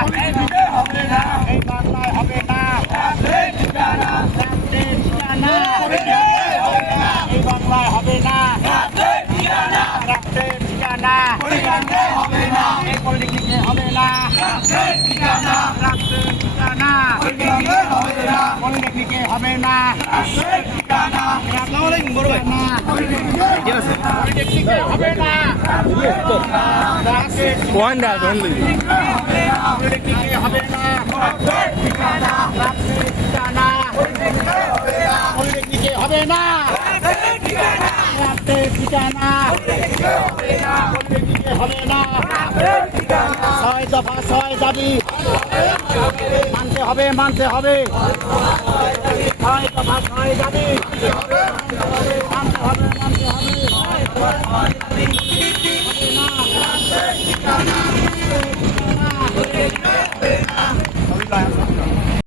এই বাংলায় হবে না এই বাংলায় হবে না রাষ্ট্রের ঠিকানা এই পলিটিক্সে হবে না রাষ্ট্রের ঠিকানা পলিটিক্সে হবে না পলিটিক্সে হবে না ওয়ান্ডা অনলি পলিটিক্সে হবে না রাষ্ট্রের ঠিকানা পলিটিক্সে হবে না রাষ্ট্রের ঠিকানা পলিটিক্সে হবে না ছয় দফা ছয় দাবি মানতে হবে ছয় দফা ছয় দাবি মানতে হবে